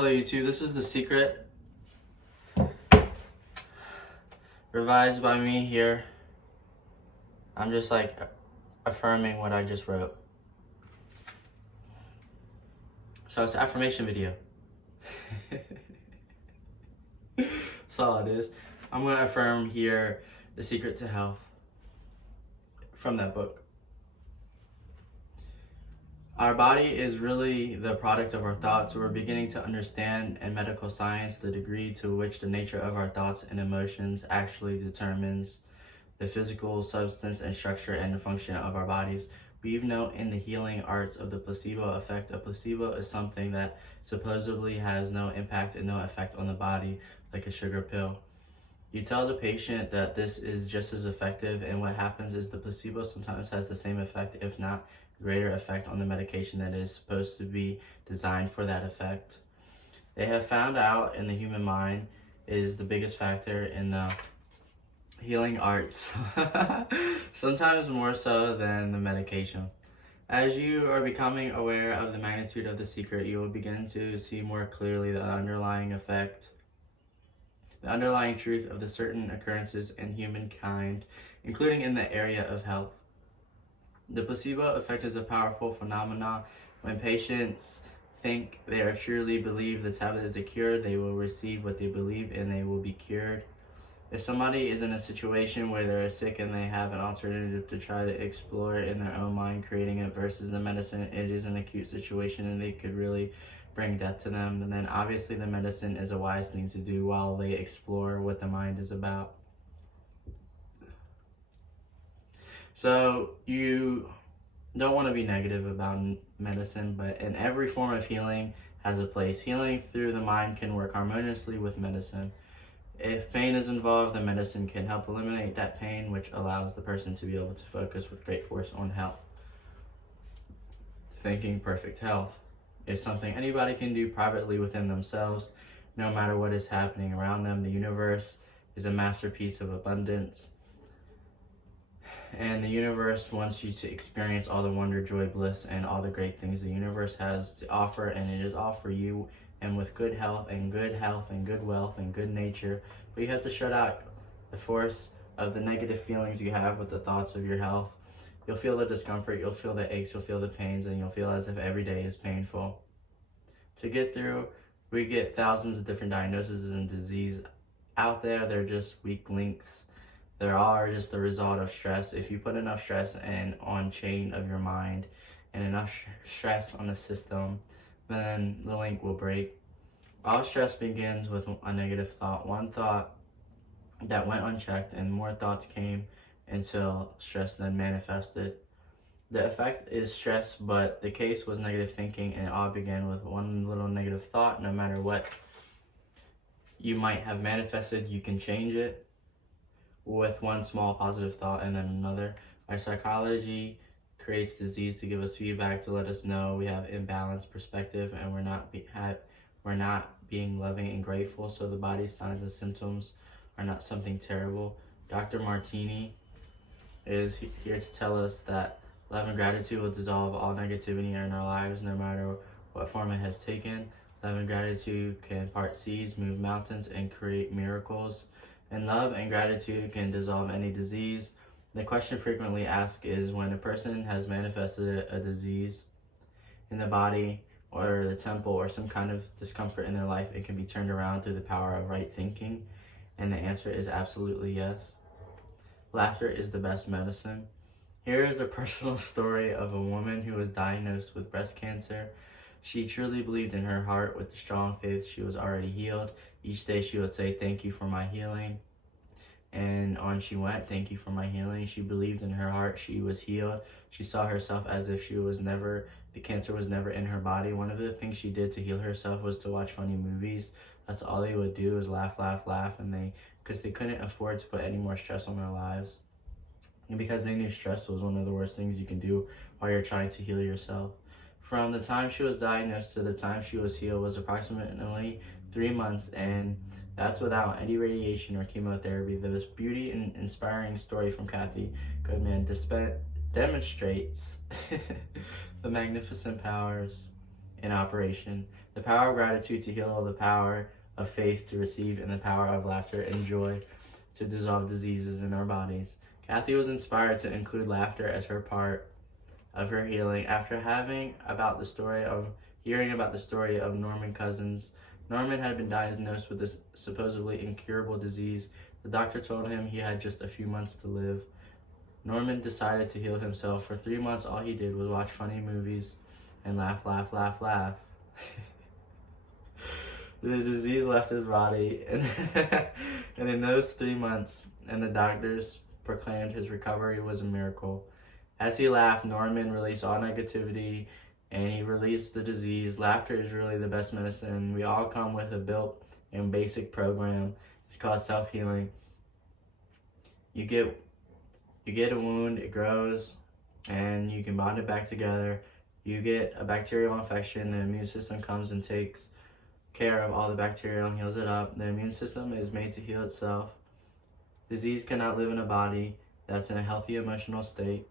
Hello YouTube, this is The Secret, revised by me here. I'm just affirming what I just wrote. So it's an affirmation video. That's all it is. I'm gonna affirm here The Secret to Health from that book. Our body is really the product of our thoughts. We're beginning to understand in medical science the degree to which the nature of our thoughts and emotions actually determines the physical substance and structure and the function of our bodies. We even know in the healing arts of the placebo effect, a placebo is something that supposedly has no impact and no effect on the body, like a sugar pill. You tell the patient that this is just as effective, and what happens is the placebo sometimes has the same effect, if not greater effect, on the medication that is supposed to be designed for that effect. They have found out in the human mind is the biggest factor in the healing arts, sometimes more so than the medication. As you are becoming aware of the magnitude of the secret, you will begin to see more clearly the underlying effect, the underlying truth of the certain occurrences in humankind, including in the area of health. The placebo effect is a powerful phenomenon. When patients think they are truly believe the tablet is a cure, they will receive what they believe and they will be cured. If somebody is in a situation where they're sick and they have an alternative to try to explore in their own mind, creating it versus the medicine, it is an acute situation and they could really bring death to them. And then obviously the medicine is a wise thing to do while they explore what the mind is about. So you don't want to be negative about medicine, but in every form of healing has a place. Healing through the mind can work harmoniously with medicine. If pain is involved, the medicine can help eliminate that pain, which allows the person to be able to focus with great force on health. Thinking perfect health is something anybody can do privately within themselves, no matter what is happening around them. The universe is a masterpiece of abundance, and the universe wants you to experience all the wonder, joy, bliss, and all the great things the universe has to offer, and it is all for you. And with good health and good wealth and good nature, but you have to shut out the force of the negative feelings you have with the thoughts of your health. You'll feel the discomfort, you'll feel the aches, you'll feel the pains, and you'll feel as if every day is painful. To get through, we get thousands of different diagnoses and disease out there. They're just weak links. They are just the result of stress. If you put enough stress on chain of your mind and enough stress on the system, then the link will break. All stress begins with a negative thought. One thought that went unchecked and more thoughts came until stress then manifested. The effect is stress, but the case was negative thinking, and it all began with one little negative thought. No matter what you might have manifested, you can change it with one small positive thought and then another. Our psychology creates disease to give us feedback, to let us know we have imbalanced perspective and we're not being loving and grateful. So the body's signs and symptoms are not something terrible. Dr. Martini is here to tell us that love and gratitude will dissolve all negativity in our lives, no matter what form it has taken. Love and gratitude can part seas, move mountains, and create miracles. And love and gratitude can dissolve any disease. The question frequently asked is, when a person has manifested a disease in the body or the temple or some kind of discomfort in their life, it can be turned around through the power of right thinking. And the answer is absolutely yes. Laughter is the best medicine. Here is a personal story of a woman who was diagnosed with breast cancer. She truly believed in her heart with strong faith she was already healed. Each day she would say, "Thank you for my healing." And on she went, "Thank you for my healing." She believed in her heart she was healed. She saw herself as if the cancer was never in her body. One of the things she did to heal herself was to watch funny movies. That's all they would do, is laugh, and because they couldn't afford to put any more stress on their lives. And because they knew stress was one of the worst things you can do while you're trying to heal yourself. From the time she was diagnosed to the time she was healed was approximately 3 months, and that's without any radiation or chemotherapy. This beauty and inspiring story from Kathy Goodman demonstrates the magnificent powers in operation. The power of gratitude to heal, the power of faith to receive, and the power of laughter and joy to dissolve diseases in our bodies. Kathy was inspired to include laughter as her part of her healing after hearing about the story of Norman Cousins. Norman had been diagnosed with this supposedly incurable disease. The doctor told him he had just a few months to live. Norman decided to heal himself. For 3 months, all he did was watch funny movies and laugh, laugh, laugh, laugh. The disease left his body, and in those 3 months, and the doctors proclaimed his recovery was a miracle. As he laughed, Norman released all negativity, and he released the disease. Laughter is really the best medicine. We all come with a built-in basic program. It's called self-healing. You get a wound, it grows, and you can bond it back together. You get a bacterial infection, the immune system comes and takes care of all the bacteria and heals it up. The immune system is made to heal itself. Disease cannot live in a body that's in a healthy emotional state.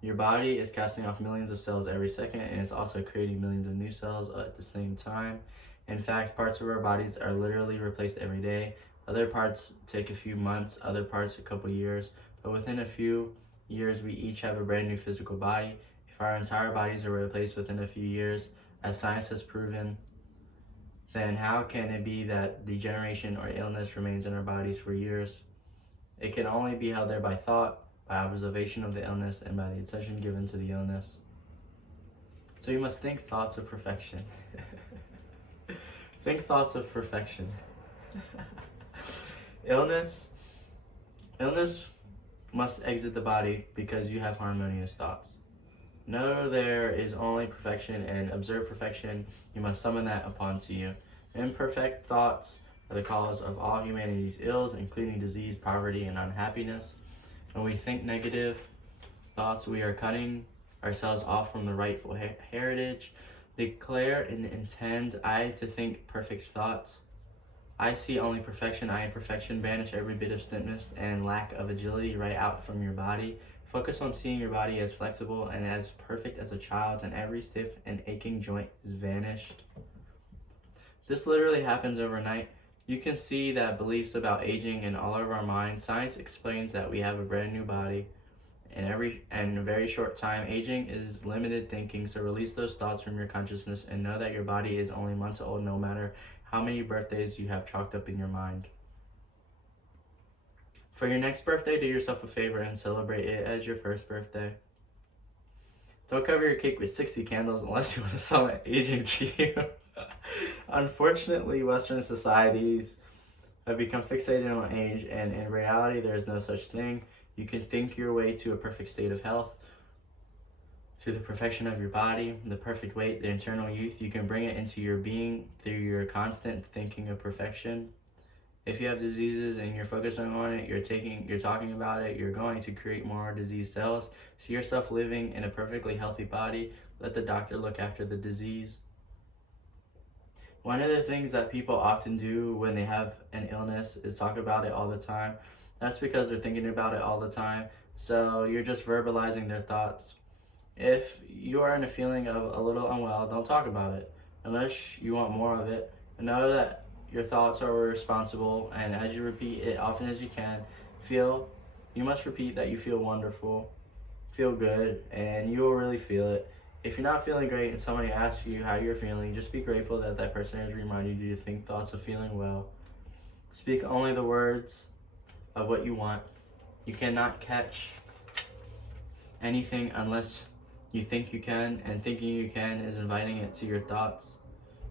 Your body is casting off millions of cells every second, and it's also creating millions of new cells at the same time. In fact, parts of our bodies are literally replaced every day. Other parts take a few months, other parts a couple years, but within a few years, we each have a brand new physical body. If our entire bodies are replaced within a few years, as science has proven, then how can it be that degeneration or illness remains in our bodies for years? It can only be held there by thought, by observation of the illness, and by the attention given to the illness. So you must think thoughts of perfection. Think thoughts of perfection. Illness must exit the body because you have harmonious thoughts. Know there is only perfection, and observe perfection. You must summon that upon to you. Imperfect thoughts are the cause of all humanity's ills, including disease, poverty, and unhappiness. When we think negative thoughts, we are cutting ourselves off from the rightful heritage. Declare and intend I to think perfect thoughts. I see only perfection. I am perfection. Banish every bit of stiffness and lack of agility right out from your body. Focus on seeing your body as flexible and as perfect as a child's, and every stiff and aching joint is vanished. This literally happens overnight. You can see that beliefs about aging in all of our minds. Science explains that we have a brand new body in a very short time. Aging is limited thinking, so release those thoughts from your consciousness and know that your body is only months old, no matter how many birthdays you have chalked up in your mind. For your next birthday, do yourself a favor and celebrate it as your first birthday. Don't cover your cake with 60 candles unless you want to summon aging to you. Unfortunately, Western societies have become fixated on age, and in reality, there is no such thing. You can think your way to a perfect state of health through the perfection of your body, the perfect weight, the eternal youth. You can bring it into your being through your constant thinking of perfection. If you have diseases and you're focusing on it, you're talking about it, you're going to create more disease cells. See yourself living in a perfectly healthy body. Let the doctor look after the disease. One of the things that people often do when they have an illness is talk about it all the time. That's because they're thinking about it all the time. So you're just verbalizing their thoughts. If you are in a feeling of a little unwell, don't talk about it unless you want more of it. And know that your thoughts are responsible, and as you repeat it often as you can, you must repeat that you feel wonderful, feel good, and you will really feel it. If you're not feeling great and somebody asks you how you're feeling, just be grateful that that person has reminded you to think thoughts of feeling well. Speak only the words of what you want. You cannot catch anything unless you think you can, and thinking you can is inviting it to your thoughts.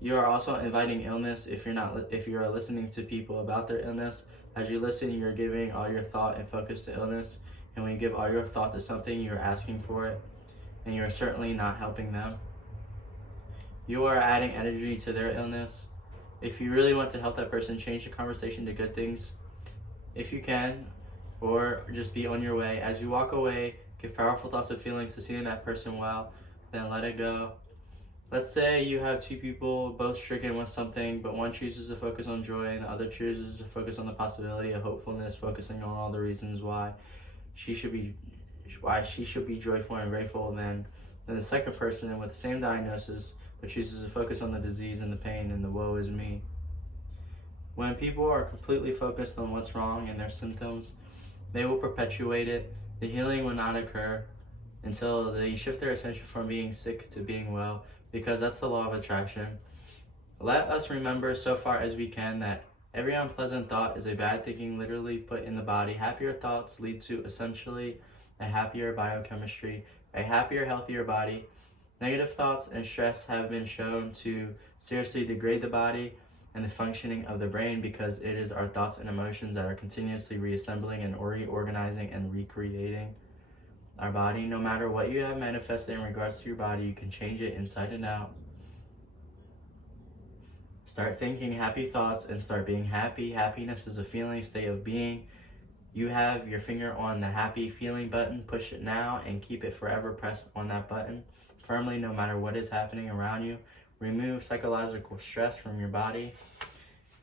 You are also inviting illness if you are listening to people about their illness. As you listen, you're giving all your thought and focus to illness, and when you give all your thought to something, you're asking for it, and you're certainly not helping them. You are adding energy to their illness. If you really want to help that person, change the conversation to good things if you can, or just be on your way. As you walk away, give powerful thoughts and feelings to seeing that person well, then let it go. Let's say you have two people both stricken with something, but one chooses to focus on joy and the other chooses to focus on the possibility of hopefulness, focusing on all the reasons why she should be joyful and grateful. Then the second person with the same diagnosis but chooses to focus on the disease and the pain and the woe is me. When people are completely focused on what's wrong and their symptoms, they will perpetuate it. The healing will not occur until they shift their attention from being sick to being well, because that's the law of attraction. Let us remember so far as we can that every unpleasant thought is a bad thinking literally put in the body. Happier thoughts lead to essentially a happier biochemistry, a happier, healthier body. Negative thoughts and stress have been shown to seriously degrade the body and the functioning of the brain, because it is our thoughts and emotions that are continuously reassembling and reorganizing and recreating our body. No matter what you have manifested in regards to your body, you can change it inside and out. Start thinking happy thoughts and start being happy. Happiness is a feeling, state of being. You have your finger on the happy feeling button. Push it now and keep it forever pressed on that button firmly, no matter what is happening around you. Remove psychological stress from your body,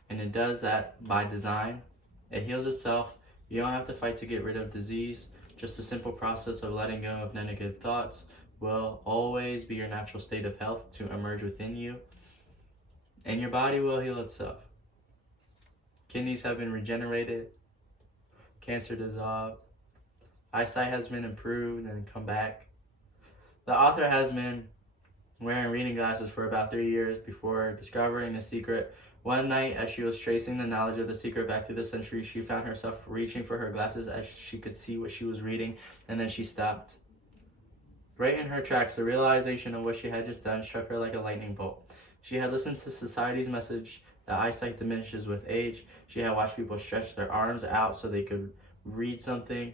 and it does that by design. It heals itself. You don't have to fight to get rid of disease. Just a simple process of letting go of negative thoughts will always be your natural state of health to emerge within you, and your body will heal itself. Kidneys have been regenerated, cancer dissolved, eyesight has been improved and come back. The author has been wearing reading glasses for about 3 years before discovering the secret. One night, as she was tracing the knowledge of the secret back through the centuries, she found herself reaching for her glasses as she could see what she was reading, and then she stopped. Right in her tracks, the realization of what she had just done struck her like a lightning bolt. She had listened to society's message that eyesight diminishes with age. She had watched people stretch their arms out so they could read something.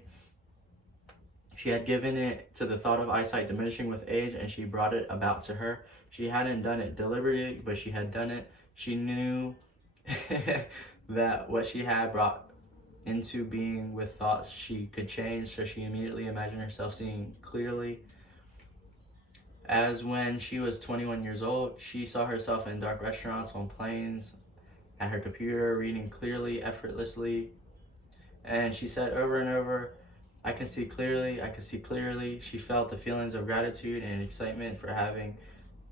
She had given it to the thought of eyesight diminishing with age, and she brought it about to her. She hadn't done it deliberately, but she had done it. She knew that what she had brought into being with thoughts she could change, so she immediately imagined herself seeing clearly. As when she was 21 years old, she saw herself in dark restaurants, on planes, at her computer, reading clearly, effortlessly. And she said over and over, I can see clearly, I can see clearly. She felt the feelings of gratitude and excitement for having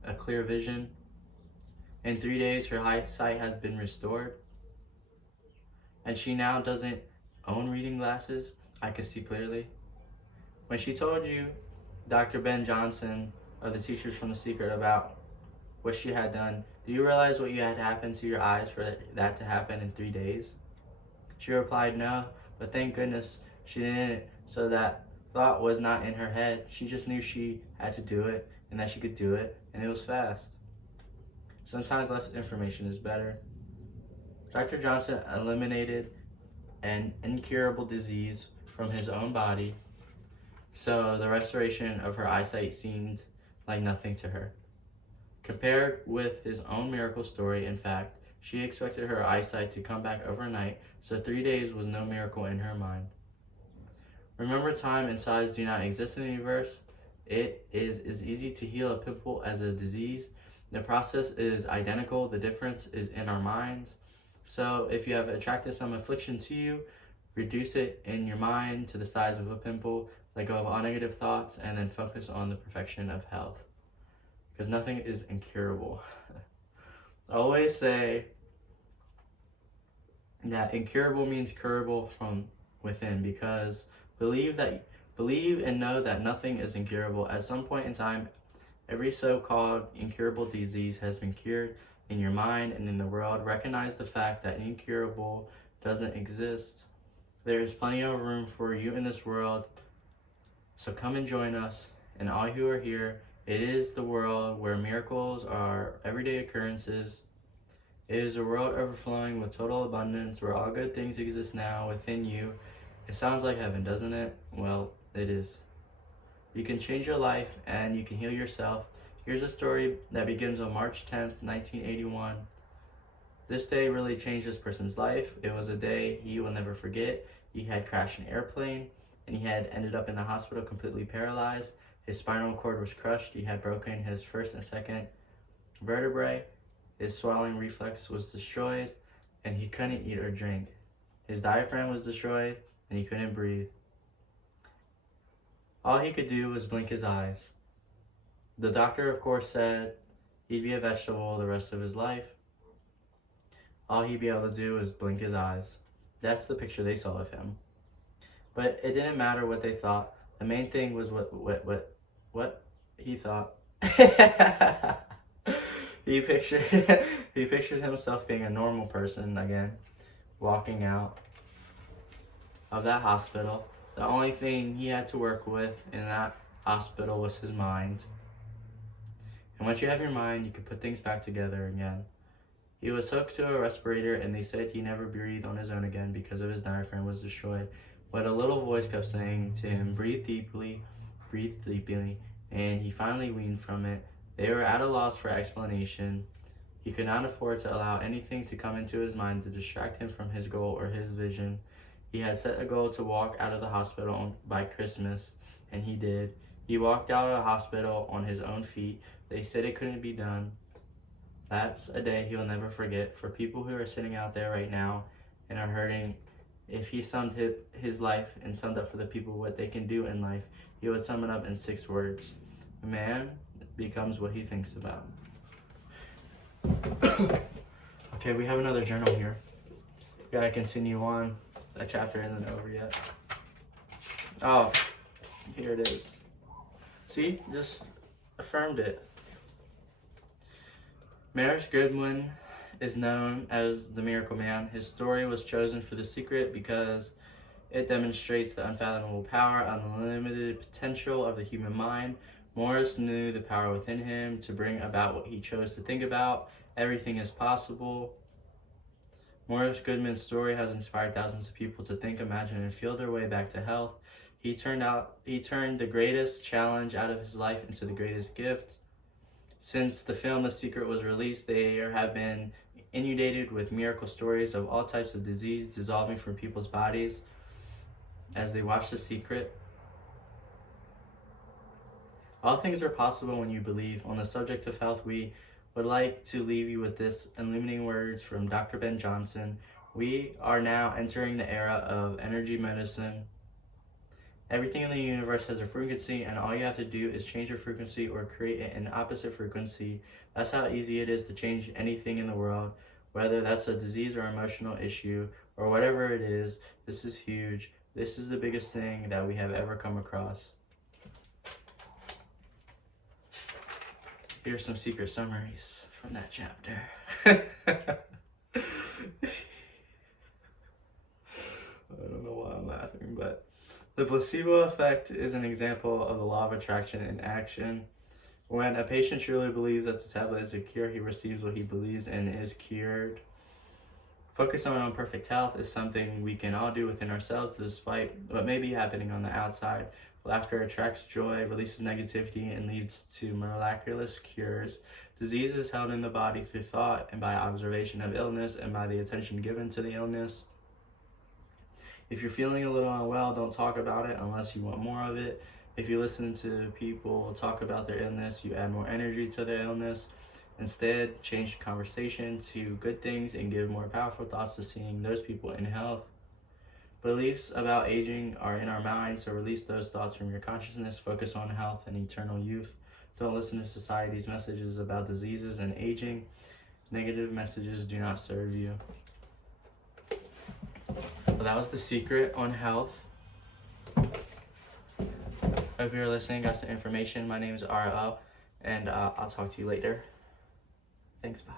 a clear vision. In 3 days, her eyesight has been restored. And she now doesn't own reading glasses. I can see clearly. When she told you, Dr. Ben Johnson of the Teachers from the Secret, about what she had done, do you realize what you had happened to your eyes for that to happen in 3 days? She replied, no, but thank goodness she didn't, so that thought was not in her head. She just knew she had to do it and that she could do it, and it was fast. Sometimes less information is better. Dr. Johnson eliminated an incurable disease from his own body, so the restoration of her eyesight seemed like nothing to her. Compared with his own miracle story, in fact, she expected her eyesight to come back overnight, so 3 days was no miracle in her mind. Remember, time and size do not exist in the universe. It is as easy to heal a pimple as a disease. The process is identical. The difference is in our minds. So if you have attracted some affliction to you, reduce it in your mind to the size of a pimple, let go of all negative thoughts, and then focus on the perfection of health. Because nothing is incurable. I always say that incurable means curable from within, because believe and know that nothing is incurable. At some point in time, every so-called incurable disease has been cured in your mind and in the world. Recognize the fact that incurable doesn't exist. There is plenty of room for you in this world, so come and join us. And all who are here, it is the world where miracles are everyday occurrences. It is a world overflowing with total abundance, where all good things exist now within you. It sounds like heaven, doesn't it? Well, it is. You can change your life and you can heal yourself. Here's a story that begins on March 10th, 1981. This day really changed this person's life. It was a day he will never forget. He had crashed an airplane and he had ended up in the hospital completely paralyzed. His spinal cord was crushed. He had broken his first and second vertebrae. His swallowing reflex was destroyed and he couldn't eat or drink. His diaphragm was destroyed and he couldn't breathe. All he could do was blink his eyes. The doctor, of course, said He'd be a vegetable the rest of his life. All he'd be able to do is blink his eyes. That's the picture they saw of him. But it didn't matter what they thought. The main thing was what he thought. he pictured himself being a normal person again, walking out of that hospital. The only thing he had to work with in that hospital was his mind. And once you have your mind, you can put things back together again. He was hooked to a respirator, and they said he never breathed on his own again because of his diaphragm was destroyed. But a little voice kept saying to him, breathe deeply, and he finally weaned from it. They were at a loss for explanation. He could not afford to allow anything to come into his mind to distract him from his goal or his vision. He had set a goal to walk out of the hospital by Christmas, and he did. He walked out of the hospital on his own feet. They said it couldn't be done. That's a day he'll never forget. For people who are sitting out there right now and are hurting, if he summed his life and summed up for the people what they can do in life, he would sum it up in 6 words. A man becomes what he thinks about. Okay, we have another journal here. We gotta continue on. That chapter isn't over yet. Oh, here it is. See, just affirmed it. Marist Goodwin is known as the Miracle Man. His story was chosen for The Secret because it demonstrates the unfathomable power and unlimited potential of the human mind. Morris knew the power within him to bring about what he chose to think about. Everything is possible. Morris Goodman's story has inspired thousands of people to think, imagine, and feel their way back to health. He turned the greatest challenge out of his life into the greatest gift. Since the film The Secret was released, they have been inundated with miracle stories of all types of disease dissolving from people's bodies as they watch The Secret. All things are possible when you believe. On the subject of health, we would like to leave you with this illuminating words from Dr. Ben Johnson. We are now entering the era of energy medicine. Everything in the universe has a frequency, and all you have to do is change your frequency or create an opposite frequency. That's how easy it is to change anything in the world, whether that's a disease or emotional issue or whatever it is. This is huge. This is the biggest thing that we have ever come across. Here's some secret summaries from that chapter. I don't know why I'm laughing, but the placebo effect is an example of the law of attraction in action. When a patient truly believes that the tablet is a cure, he receives what he believes and is cured. Focus on perfect health is something we can all do within ourselves despite what may be happening on the outside. Laughter attracts joy, releases negativity, and leads to miraculous cures. Disease is held in the body through thought and by observation of illness and by the attention given to the illness. If you're feeling a little unwell, don't talk about it unless you want more of it. If you listen to people talk about their illness, you add more energy to their illness. Instead, change the conversation to good things and give more powerful thoughts to seeing those people in health. Beliefs about aging are in our minds, so release those thoughts from your consciousness. Focus on health and eternal youth. Don't listen to society's messages about diseases and aging. Negative messages do not serve you. Well, that was The Secret on health. Hope you're listening, got some information. My name is R.O., and I'll talk to you later. Thanks, bye.